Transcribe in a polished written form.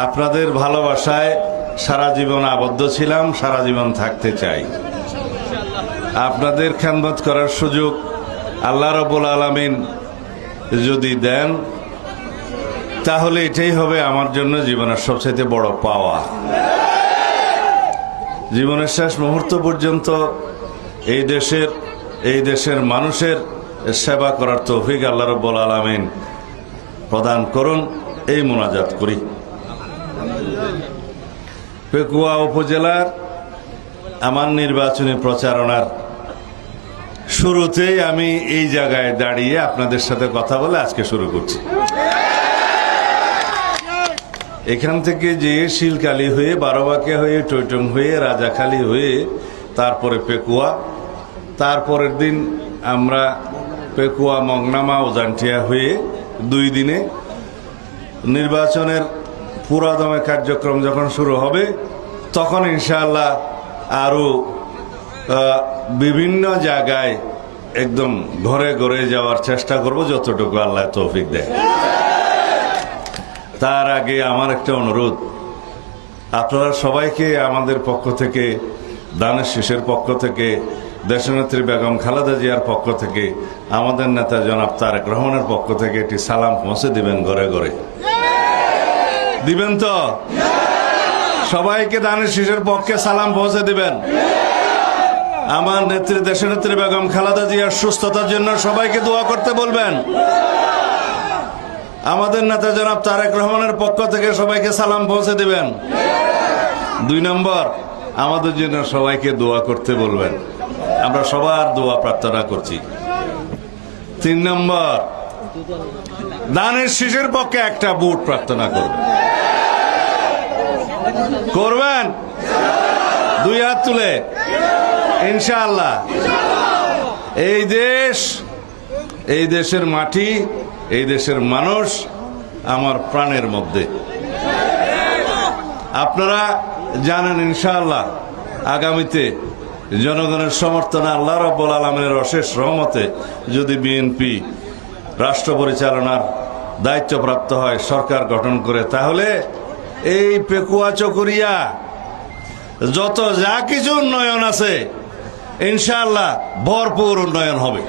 আপনাদের ভালোবাসায় সারা জীবন আবদ্ধ ছিলাম, সারা জীবন থাকতে চাই। আপনাদের খেদমত করার সুযোগ আল্লাহ রাব্বুল আলামিন যদি দেন, তাহলে এটাই হবে আমার জন্য জীবনের সবচেয়ে বড় পাওয়া। জীবনের শেষ মুহূর্ত পর্যন্ত এই দেশের মানুষের সেবা করার তৌফিক আল্লাহ রাব্বুল আলামিন প্রদান করুন, এই মোনাজাত করি। পেকুয়া উপজেলার আমার নির্বাচনী প্রচারণার শুরুতেই আমি এই জায়গায় দাঁড়িয়ে আপনাদের সাথে কথা বলে আজকে শুরু করছি। এখান থেকে যে শিলকালী হয়ে, বারোবাঁকিয়া হয়ে, টৈটং হয়ে, রাজাখালী হয়ে, তারপরে পেকুয়া, তারপরের দিন আমরা পেকুয়া, মংনামা, উজানটিয়া হয়ে 2 দিনে নির্বাচনের পুরাদমে কার্যক্রম যখন শুরু হবে, তখন ইনশাআল্লাহ আরো বিভিন্ন জায়গায় একদম ঘরে ঘরে যাওয়ার চেষ্টা করব, যতটুকু আল্লাহ তৌফিক দেয়। তার আগে আমার একটা অনুরোধ, আপনারা সবাইকে আমাদের পক্ষ থেকে, দানের শীষের পক্ষ থেকে, দেশনেত্রী বেগম খালেদা জিয়ার পক্ষ থেকে, আমাদের নেতা জনাব তারেক রহমানের পক্ষ থেকে একটি সালাম পৌঁছে দিবেন ঘরে ঘরে। দিবেন তো? সবাইকে দানের শীষের পক্ষে সালাম পৌঁছে দিবেন। আমার নেত্রী, দেশনেত্রী বেগম খালেদা জিয়ার সুস্থতার জন্য সবাইকে দোয়া করতে বলবেন। আমাদের নেতা জনাব তারেক রহমানের পক্ষ থেকে সবাইকে সালাম পৌঁছে দিবেন। 2 নম্বর, আমাদের জন্য সবাইকে দোয়া করতে বলবেন। আমরা সবার দোয়া প্রার্থনা করছি। 3 নম্বর, দানের শীষের পক্ষে একটা ভোট প্রার্থনা করবেন। 2 হাত তুলে ইনশাআল্লাহ। এই দেশের মাটি, এই দেশের মানুষ আমার প্রাণের মধ্যে। আপনারা জানেন ইনশাআল্লাহ আগামীতে জনগণের সমর্থনে, আল্লাহ রাব্বুল আলামিনের অশেষ রহমতে যদি বিএনপি রাষ্ট্র পরিচালনার দায়িত্বপ্রাপ্ত হয়, সরকার গঠন করে, তাহলে এই পেকুয়া চকরিয়া যত যা কিছু উন্নয়ন আছে ইনশাআল্লাহ ভরপুর উন্নয়ন হবে।